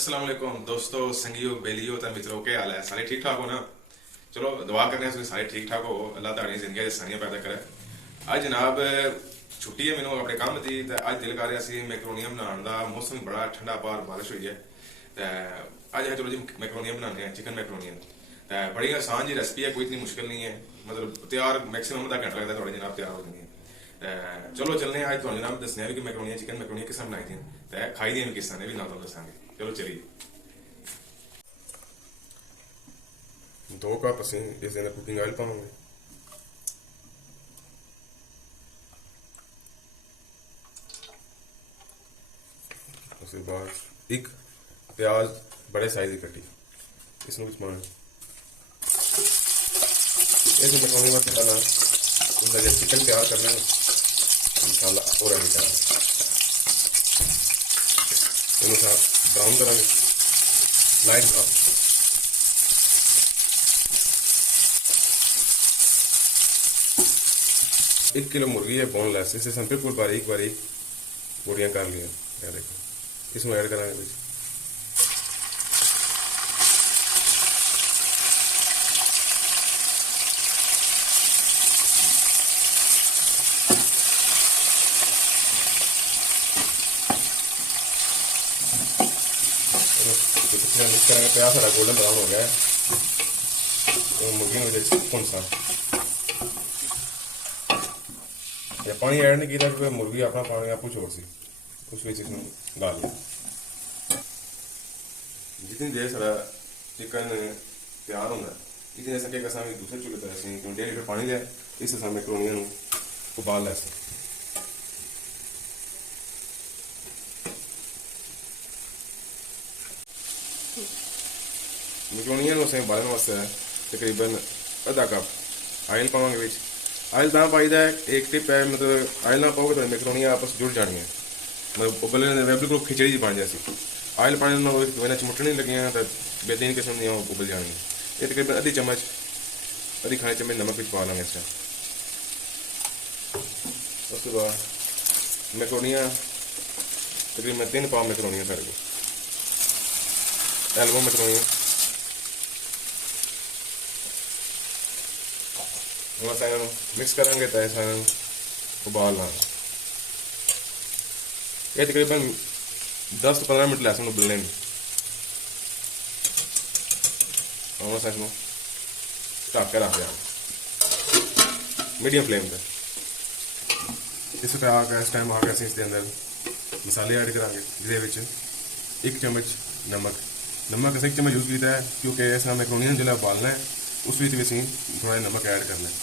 अस्सलाम वालेकुम दोस्तों, संगियो बेलियो ते मित्रों, के हाल है? सारे ठीक ठाक हो ना? चलो दुआ करने हैं सारे ठीक ठाक हो, अल्लाह ताड़ी जिंदगी आसानियां पैदा करे। अज जनाब छुट्टी है मैनू अपने काम की, अज दिल कर रहा सी मैकरोनियां बनाने का। मौसम बड़ा ठंडा, बाहर बारिश हुई है तो अज है चलो जी मैकरोनियां बनाने हैं, चिकन मैकरोनियां। तो बड़ी आसान जी रेसिपी है, कोई इतनी मुश्किल नहीं है, मतलब तैयार मैक्सिमम आधा घंटा लगता है थोड़े जनाब तैयार हो जाएंगे। चलो चलने अज तुम जनाब दसने भी कि मैकरोनियां चिकन मैकरोनियां किस तरह बनाई दी तो खाई दी भी किस तरह भी ना तुम दसा। चलो चलिए। 2 कप असी इस दिन कुकिंग ऑयल पावे, उसके बाद एक प्याज बड़े साइज की कटी इसमें कुछ पाना। इस मैकरोनी वास्ते पहला उसका जब चिकन तैयार करना है इंशाल्लाह और रेडी करना ब्राउन करेंगे, लाइट ब्राउन। एक किलो मुर्गी है बोनलेस, इसे हम बिल्कुल बारीक बारीक पूरियां कर लिया। यह देखो इसमें ऐड करेंगे कुछ मिक्स करेंगे। प्याज सारा गोल्डन ब्राउन हो गया है तो मुर्गी में कौन सा या पानी ऐड नहीं किया क्योंकि मुर्गी अपना पानी आपको छोड़ सी उस इसमें डाल लिया। जितनी देर सारा चिकन तैयार होगा इतने सके अस दूसरे चूल्हे पर 1.5 लीटर पानी लिया, इस अस मैकरोनियां उबाल लिया। मैकरोनियां असें उबालने वास्ते तकरीबन आधा कप आयल पावे। आयल ता पाई है, एक टिप है, मतलब आयल ना पाओगे तो मैकरोनियां आपस जुड़ जानी है, मतलब उबलने बिल्कुल खिचड़ी जी बन जाती। आयल पाने ना चमुटने लगे तो बेहतरीन किस्म दी उबल जानी। ये तकरीबन आधी खाने चम्मच नमक भी पा लेंगे इस टाइम। उसके बाद मैकरोनियां तकरीबन 3 पाव मैकरोनियां सारे को एल्बो मैकरोनियां मिक्स करेंगे तो ऐसा उबाल लाएंगे। ये तकरीबन 10 से 15 मिनट लहसुन उबलने में ढक के रख दें मीडियम फ्लेम पर। इस टाइम आ गया इसके अंदर मसाले ऐड करा जिसे 1 चम्मच नमक अस 1 चम्मच यूज किया है क्योंकि इस मैकरोनियां जो उबालना है उस असी थोड़ा नमक ऐड करना है।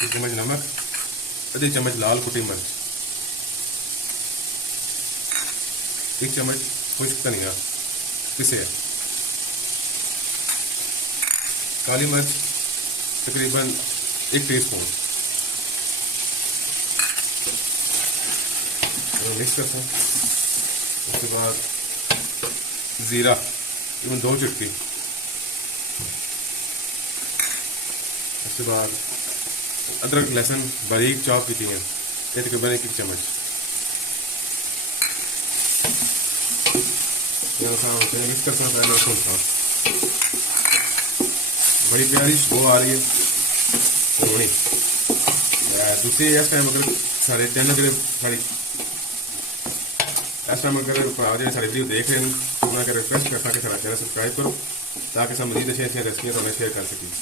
1 चम्मच नमक, आधी चम्मच लाल कुटी मिर्च, 1 चम्मच खुश्क धनिया पिसे, काली मिर्च तकरीबन 1 टीस्पून। मिक्स करते हैं। उसके बाद जीरा तकरीबन 2 चुटकी। उसके बाद अदरक लहसुन बारीक चॉप की है, ये तकरीबन 1 चम्मच। मिक्स करते हैं लहसुन का। बड़ी प्यारी खुशबू आ रही है सोनी। दूसरी इस टाइम अगर सारे चैनल जो साड़ी इस टाइम अगर जो सारी वीडियो देख रहे हैं उन्हें रिक्वेस्ट करता कि सारा चैनल सब्सक्राइब करो ताकि हम मजीद अच्छी अच्छी रेसिपियां तो शेयर कर सकें।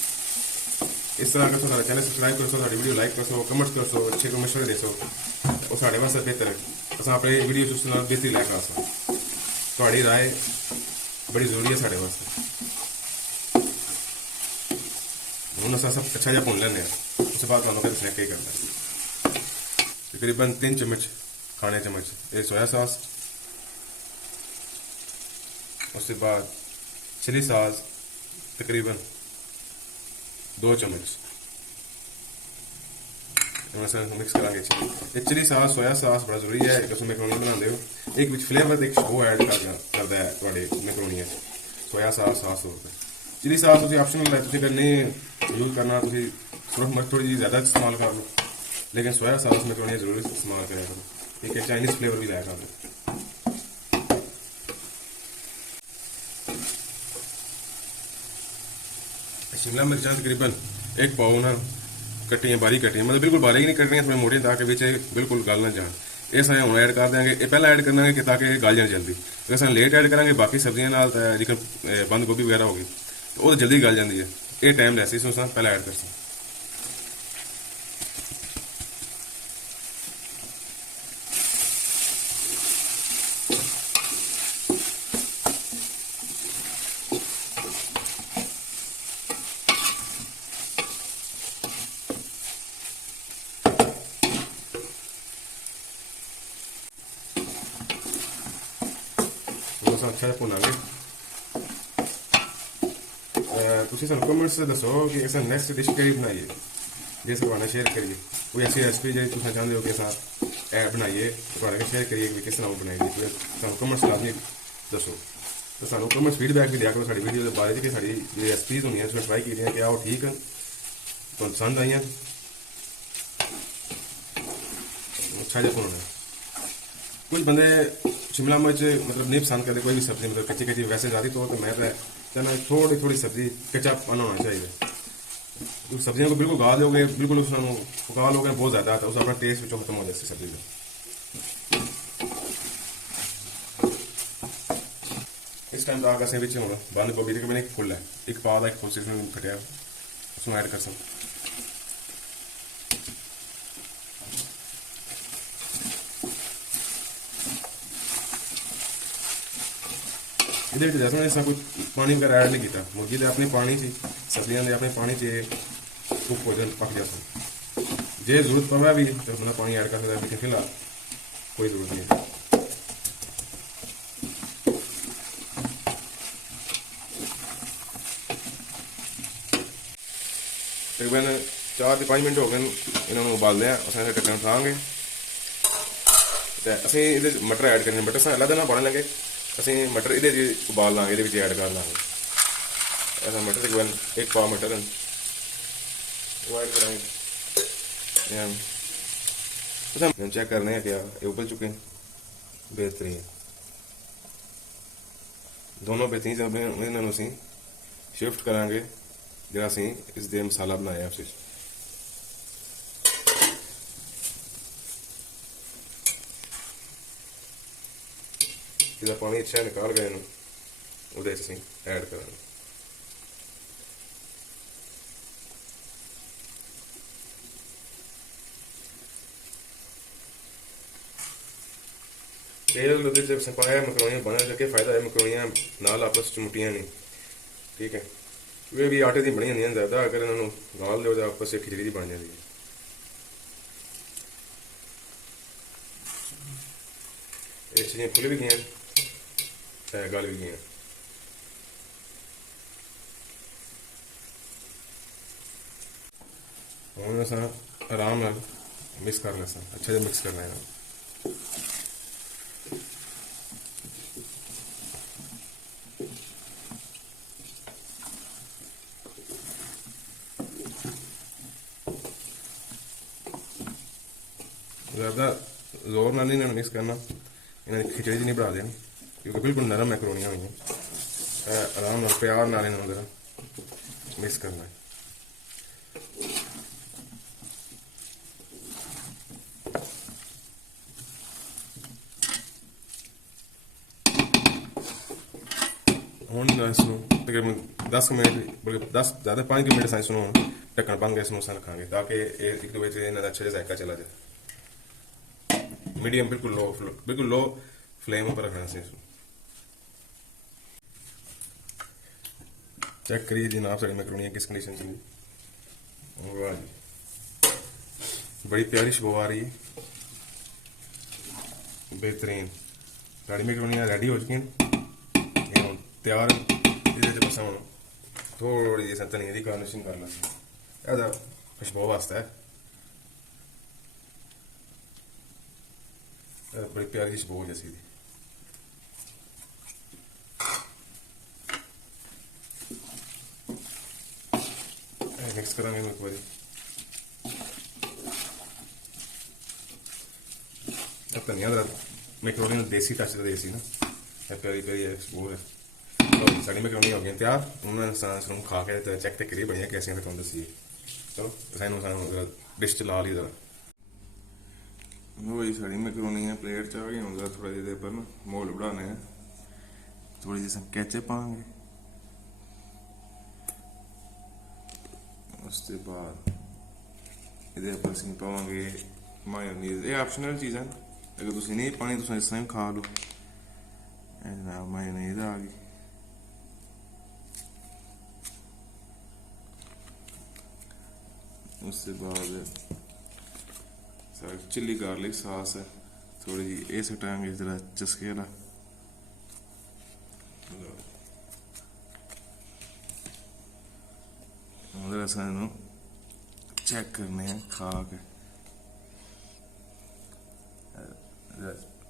इस तरह कर सारा चैनल सब्सक्राइब कर सो, वीडियो लाइक कर सो, कमेंट्स कर सो, अच्छे को मशवरे दे सो और साढ़े वास्ते बेहतर है अस अपने वीडियो उस बेहतरी लैके आ सो। थोड़ी राय बड़ी जरूरी है साढ़े वास्ते। हूँ अस सब अच्छा जहा भुन लें, उसके बाद तुम दसने कई करना। तकरीबन 3 चम्मच खाने चम्मच ये सोया सॉस, उसके बाद चिली सॉस तकरीबन 2 चम्मच मिक्स करा। ये चिली सॉस सोया सॉस बड़ा जरूरी है तुम मैकरोनी बनाते हो। एक विच फ्लेवर एक शो ऐड करता है थोड़े मैकरोनी सोया सॉस होता है। चिली सॉस ऑप्शनल है, अगर नहीं यूज करना तो सुरख मिर्च थोड़ी जी ज़्यादा इस्तेमाल कर लो, लेकिन सोया सॉस मैकरोनी जरूर इस्तेमाल करें करो। एक चाइनीज फ्लेवर भी लाया शिमला मिर्चा तकरीबन एक पाव ना कट्टियां बारीक कट्टियां, मतलब बिल्कुल बारीक नहीं कटनियां, थोड़ी मोटी, ताकि बिच बिल्कुल गल ना जान। ये सारे हुण ऐड कर देंगे, ये पहला ऐड करना कि ताकि गल जाए जल्दी। अगर अस लेट ऐड करेंगे बाकी सब्जियां नाल जेकर बंद गोभी वगैरह हो गई तो वो जल्दी गल जाती है। ये टाइम लैसी इसमें पहला ऐड करसा। अच्छा भुनांगे। तुम सानू कमेंट्स दसो कि अस नैक्सट डिश केह्ड़ी बनाइए, जे अस तुहाडे शेयर करिए कोई ऐसी रेसिपी जी तुम चाहते हो कि अस बनाइए तुहाडे शेयर करिए कि किस तरह बनाइए। सानू कमेंट्स लाजमी दसो, तो सानू कमेंट्स फीडबैक भी दिया करो साडी वीडियो के बारे कि साडी रेसिपीज होंगी तुसें ट्राई की क्या वो ठीक न, तुहानू पसंद आईयां। अच्छा जी भुनना। कुछ बंदे शिमला मिर्च मतलब नहीं पसंद करते कोई भी सब्जी, मतलब कच्ची कच्ची, वैसे ज़्यादा तौर पर मैं चाहना थोड़ी थोड़ी सब्जी कच्चापन होना चाहिए। तो सब्जियों को बिल्कुल गाल दोगे, बिल्कुल उसको पका लोगे बहुत ज़्यादा, तो उसका अपना टेस्ट भी खत्म हो जाए सब्जी का। इस टाइम तक असें बिच हूँ बंद गोभी तकरीबन एक फुल है, एक पा एक फुल कटिया उसमें ऐड कर सकते। ये जैसा ऐसा कुछ पानी वगैरह ऐड नहीं किया, मुर्गी ने अपने पानी से सब्जियां ने अपने पानी से कुक हो जाए पक जाता। जे जरूरत पवे भी तो मतलब पानी ऐड कर सकता है, लेकिन फिलहाल कोई जरूरत नहीं है। तकरीबन 4 से 5 मिनट हो गए इन्होंने उबाल लिया। असें ढक्कन उठाएंगे तो असें ये मटर ऐड करने, मटर असें अलग ना बना लेंगे। असें मटर ये उबाल लाँगे, ये ऐड कर लाँगे। ऐसा मटर तकरीबन एक पाव मटर वो ऐड करेंगे। चेक करने हैं क्या ये उबल चुके हैं, बेहतरीन, दोनों बेहतरीन। इन्होंने असीं शिफ्ट करांगे जो असीं इसदे मसाला बनाया उस इसका पानी अच्छा निकाल गए वो ऐड करेंगे। तेल जब पाया मकरोनियाँ बना लगे, फायदा है मकरोनियाँ नाल आपस च मुट्टियां नहीं, ठीक है। वे भी आटे की बनी होंगे ज़्यादा, अगर इन्होंने गाल दो तो आपस से खिचड़ी बन जाती है। ये चीज़ें खुल भी गई गल भी गई। हूँ अस आराम नाल मिक्स कर लें, अच्छे से मिक्स करना है। ज़्यादा जोर ना नहीं मिक्स करना, इन्हें खिचड़ी नहीं बना देनी क्योंकि बिल्कुल नरम मैकरोनियां हुई हैं। आराम नाल प्यार नाल इन्हें मिक्स करना है। हूँ तकरीबन 10 मिनट बल्कि 10 ज़्यादा 5 मिनट अस इसनों ढक्कन बंद के इसनों रखांगे ताकि एक दो अच्छा जहा जायका चला जाए। मीडियम बिल्कुल लो फ्लेम पर रखना से। चेक करिए जनाब साड़ी मैकरोनियां किस कंडीशन च। वाह जी, बड़ी प्यारी खुशबू आ रही है, बेहतरीन। साड़ी मैकरोनियां रेडी हो चुकी हैं, तैयार। ये बस हम थोड़ी जी धनिया की गार्निशिंग कर लें खुशबू वास्ते। बड़ी प्यारी खुशबू जैसी थी। मिक्स करेंगे एक बार। धनिया मैकरोनी देसी टच तो देसी ना, प्यारी प्यारी खुशबू है। तो साड़ी मैकरोनी हो गई तैयार। उन्होंने सानू खा के चेक तो करिए बढ़िया कैसी तो तुम दसी। चलो सानू डिश च ला ली जरा। वही साड़ी मैकरोनी है प्लेट च आ गई। हूँ जरा थोड़ा ਜਿਹੇ पर ना माहौल बढ़ाने हैं। थोड़ी जी कैचअप पाएंगे। उसके बाद ये पर पावे मायोनीज। ये ऑप्शनल चीज़ है, अगर तुम नहीं पानी तो इस तरह खा लो। जनाब मायोनीज आ गई। उसके बाद चिल्ली गार्लिक सॉस है थोड़ी जी, ये सटाएंगे जरा चस्के वाला। जरा सानू चेक करने हैं खा के।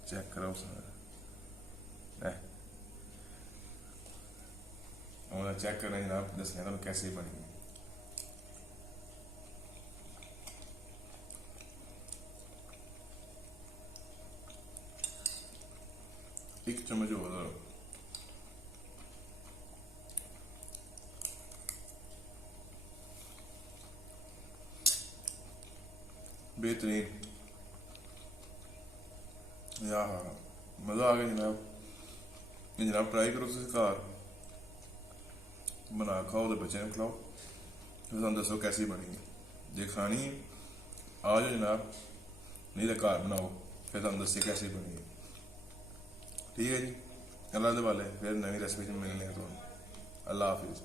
चेक करो चेक करना जनाब, दसने तुम कैसे बनी। एक चम्मच होगा बेहतरीन। या मज़ा आ गया जनाब। ये जनाब ट्राई करो तुम घर बना खाओ तो बच्चे खिलाओ, फिर तुम दसो कैसी बनी है। जे खानी है आ जाओ जनाब, नहीं तो घर बनाओ फिर तुम दसी कैसी बनी है। ठीक है जी, अल्लाह दे वाले फिर नवी रेसिपी मिलने हैं। तो अल्लाह हाफिज़।